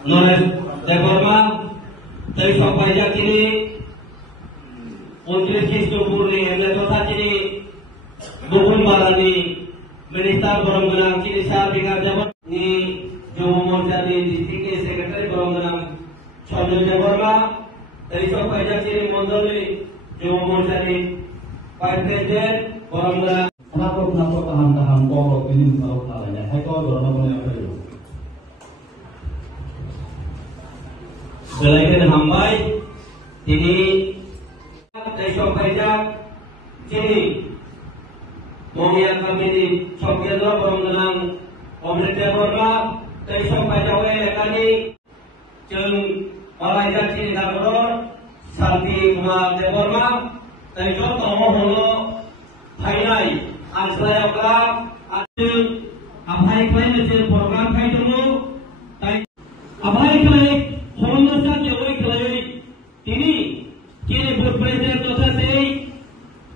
Nores Deborma, dari sampai jam ini, untuk Kristopur ni, Mletota ini, Bukun Balani, Minister Borongganang ini saya dengar jawab ni Jomo Monjali District Secretary Borongganang Chandra Deborma, dari sampai jam ini Mondoli Jomo Monjali Vice President Borongganang. Kenapa tahan kok ini tahu halnya? Hai kau dorong mana apa itu? Selain hambai, ini dari sampai jam ini, Momian kami di Sokendra Borongganang Komplek Deborma dari sampai jam kali jeng balai janji Nagor Santi Kumar Deborma dari contoh moholo Thailand. Asalnya orang ada apa yang macam program kait dulu, apa yang kait Honda saja orang kait ini kini berpresiden tu sahaja,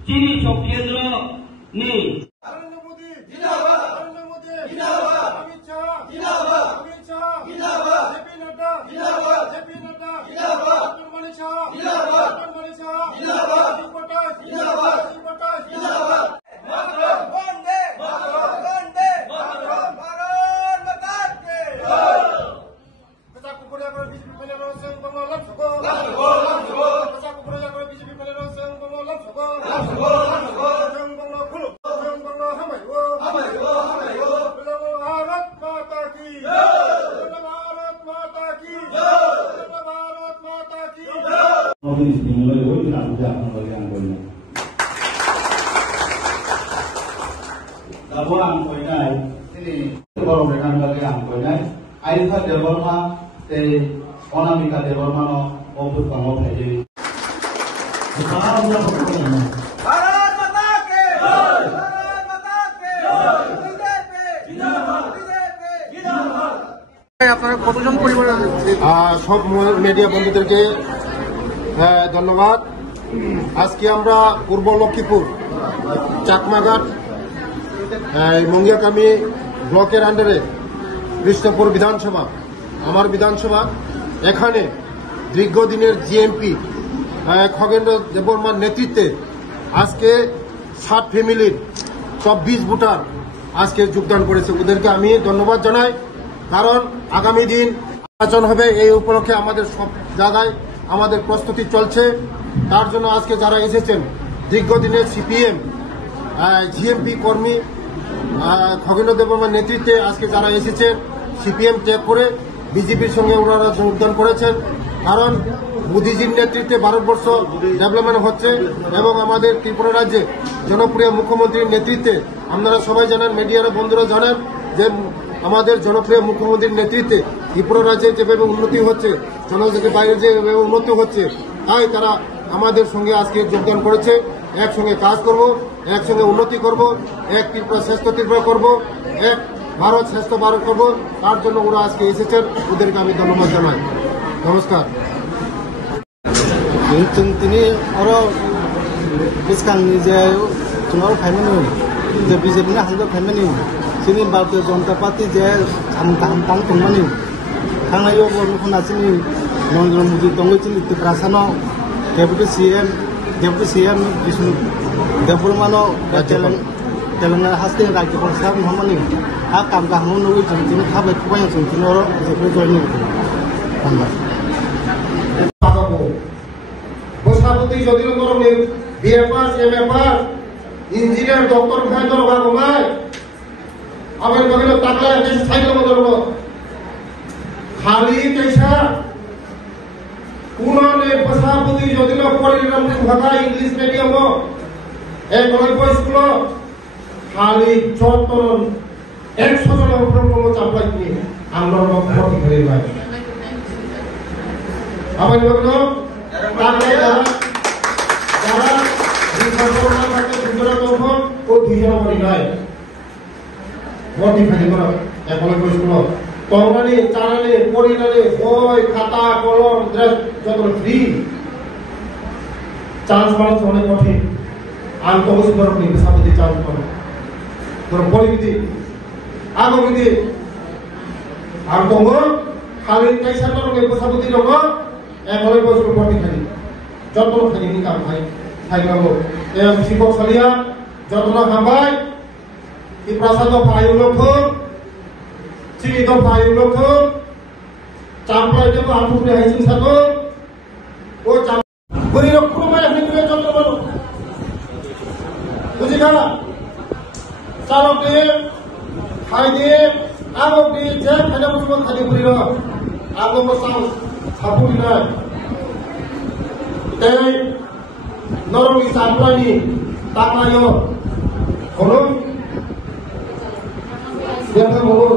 kini Sokendra ni. Narendra Modi, Jindabad. Narendra Modi, Jindabad. Amit Shah, Jindabad. Amit Shah, Jindabad. JP Nadda, Jindabad. JP Nadda, Jindabad. Dr. Shah, Jindabad. Dr. Shah, Jindabad. Jindabad, Jindabad. Jindabad, Jindabad. Vande, Vande, Bharat Mata ki jai. Kita kumpulkan BJP penyelenggaraan Seng Bangla Lamsuko. Kita kumpulkan BJP penyelenggaraan Seng Bangla Lamsuko. Seng Bangla Khulu. Seng Bangla Hamayo. Bharat Mata ki jai. Bharat Mata ki jai. Bharat Mata ki jai. Ini dimulai dari Abuja yang boleh. Dalam poinnya ini baru mereka yang poinnya. Aisa Deborma, Onamika Deborma no opus kamu saja. Sekarang sudah berapa? Bharat Mata ki jai. Bharat Mata ki jai. BJP Jindabad. BJP Jindabad. আপনারা কতজন পরিবার সব media বন্ধুদেরকে ধন্যবাদ। আজকে আমরা পূর্ব লক্ষ্মীপুর চাকমাঘাট মঙ্গিয়াকামি ব্লকের আন্ডারে কৃষ্ণপুর বিধানসভা, আমার বিধানসভা, এখানে দীর্ঘদিনের জিএমপি খগেন্দ্র দেববর্মার নেতৃত্বে আজকে 60 ফ্যামিলির 24 ভোটার আজকে যোগদান করেছে। ওদেরকে আমি ধন্যবাদ জানাই, কারণ আগামী দিন নির্বাচন হবে, এই উপলক্ষে আমাদের সব জায়গায় আমাদের প্রস্তুতি চলছে। তার জন্য আজকে যারা এসেছেন দীর্ঘদিনের সিপিএম জিএমপি কর্মী খগেন্দ্র দেববর্মার নেতৃত্বে আজকে যারা এসেছেন সিপিএম ত্যাগ করে বিজেপির সঙ্গে ওনারা যোগদান করেছেন, কারণ মোদীজির নেতৃত্বে ভারতবর্ষ ডেভেলপমেন্ট হচ্ছে এবং আমাদের ত্রিপুরা রাজ্যে জনপ্রিয় মুখ্যমন্ত্রীর নেতৃত্বে আপনারা সবাই জানেন, মিডিয়ার বন্ধুরা জানেন যে আমাদের জনপ্রিয় মুখ্যমন্ত্রীর নেতৃত্বে ত্রিপুরা রাজ্যে যেভাবে উন্নতি হচ্ছে, জনগণের বাইরে যেভাবে উন্নতি হচ্ছে, তাই তারা আমাদের সঙ্গে আজকে যোগদান করেছে। একসঙ্গে কাজ করব, একসঙ্গে উন্নতি করব, এক ত্রিপুরা শ্রেষ্ঠ ত্রিপুরা করব, এক ভারত শ্রেষ্ঠ ভারত করব। তার জন্য ওরা আজকে এসেছেন, ওদেরকে আমি ধন্যবাদ জানাই। নমস্কার। তিনি আরো বিস্কাংনি যে তোমার ফাইমেনি যে বিজেপি না হামদা ফাইমেনি তিনি ভারতীয় জনতা পার্টি যে হামতাং দंमानि थांनायाव बर'फोरना जोंनि नरेन्द्र मोदी दङ जोंनि त्रिपुरासानाव डेपुटि सीएम बिष्णु देबबर्मानो तेलंगाना हास्टिं राज्यपाल साहब हमनि हा काम गाहामाव नुयो जों दिनै थाबाय खुबाय जों दिनै अर जेबो जयनि বসাপতি যদিও করমে BA pass MA pass engineer doctor খাই ধরো বাগমাই আবার বগিল তাকলা দেশ সাইকেল বদলব খালি পয়সা উনানে বসাপতি যদিও পড়িলাম ভাষা ইংলিশ মিডিয়াম এক লক্ষ স্কুল খালি 74 100 জন উপর চাপলাই কি আমরা ভর্তি করে ভাই আবার বগিল যারা বিশ্বকর্মা থাকে সুন্দর তখন ও 2 জন নয় ভর্তি থাকে করা এখন স্কুল তরবারি চালালে পরিলালে বই খাতা কলম ড্রেস যত ফ্রি চান্স পাওয়া অনেক কঠিন আর তো বুঝতে পারো নি সাথে চান্স পাবো তোর পরিবিধি আগবিধি আর তো খালি তাই সারবার লগে বসাবতি লগ একভাবে বসে পড়তে খালি যত খালি নি কাম খাই খাই গাবো এ শিক্ষক সালিয়া যতনা হাবাই ই প্রসাদ পায়ু লক্ষ চিনি তো পায়ু লক্ষ চামড়াই দেব আলুরে হাইছিন সাথে ও চাম বলি লক্ষ মাই আপনি তুমি যত বলো বুঝি খালা চালক দিয়ে খাই দিয়ে আগক দিয়ে যে খাইনা বসবো খালি বলিল আগো বসাও সাপুরি নাই তাই নরমি সামরানি তাকায়ো কোনো দেখা বলো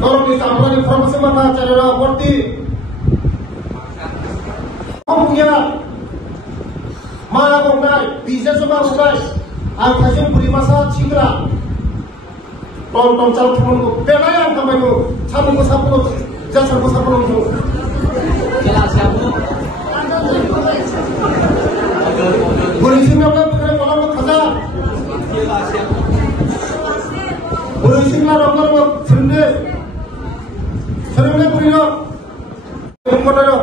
নরমি সামরানি ফরমসে মাথা চালেরা ভর্তি পুয়া মা বংনাই বিজেস মা বংনাই আর খাইছে পুরি মাসা ছিংরা টম টম চাল ফোন को बेलाय आं खामायखौ साबुनखौ साबुन जासारखौ साबुन बुरै सिंलावनो बुरै मलावनो खाजा बुरै सिंलावनो फोरोंनो बुरैनो बुंगोदारो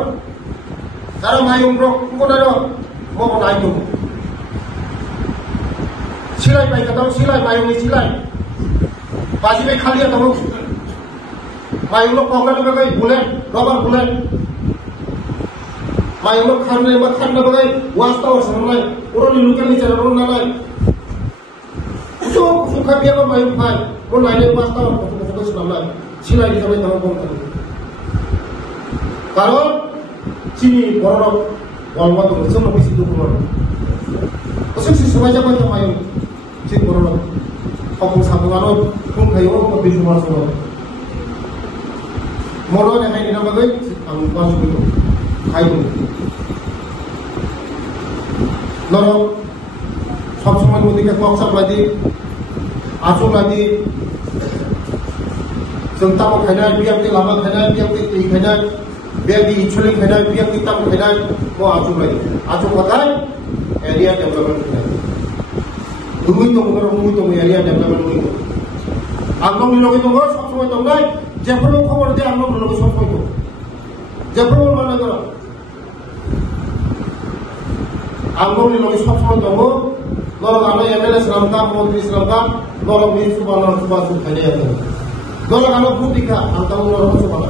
आरो माइंब्र बुंगोदारो मबो नायदो सिलाय बायखादाव सिलाय माइंनि सिलाय बाजी में खाली है तब मायूं लोग पकड़ने में गई बुलेट रबर बुलेट मायूं लोग खाने में गई वास्ता और समझ उन्होंने लुके नीचे रोड ना लाए तो सुखा पिया को मायूं खाए वो लाइने वास्ता और कुछ ना लाए सिलाई की समय तब कौन करे कारण चीनी बड़ा वालवा तो सब लोग इसी दुख में उसे समय जब तो मायूं चीनी बड़ा aku sabungano kung kayo ko bisuman so moro na kay na bagay ang paso ko kayo loro সব সময় ওদিকে কক্সা লাদি আসো লাদি जोंताव खायनाय बियामनि लामा खायनाय बियामनि दै खायनाय बियामनि इन्सुलिन खायनाय बियामनि ताम खायनाय मो आजु लायो आजु खाय एरिया डेभलपमेन्ट खायनाय दुमुई दं मुई दं एरिया डेभलपमेन्ट मुई दं आंनाव लगे दं सब समय दंनाय जेफोरनो खबर दे आंनाव लगे सब समय दं जेफोरनो माने गरा आंनाव लगे सब समय दं नरक आनो एमएलए श्रमका मंत्री श्रमका नरक नि सुबान सुबा खायनाय आरो नरक आनो भूमिका आंताव नरक सुबान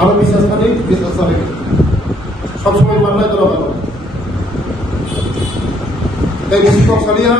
आरो বিশ্বাস করে সব সময় মানলে নরক আনো তাই শিক্ষক সালিয়া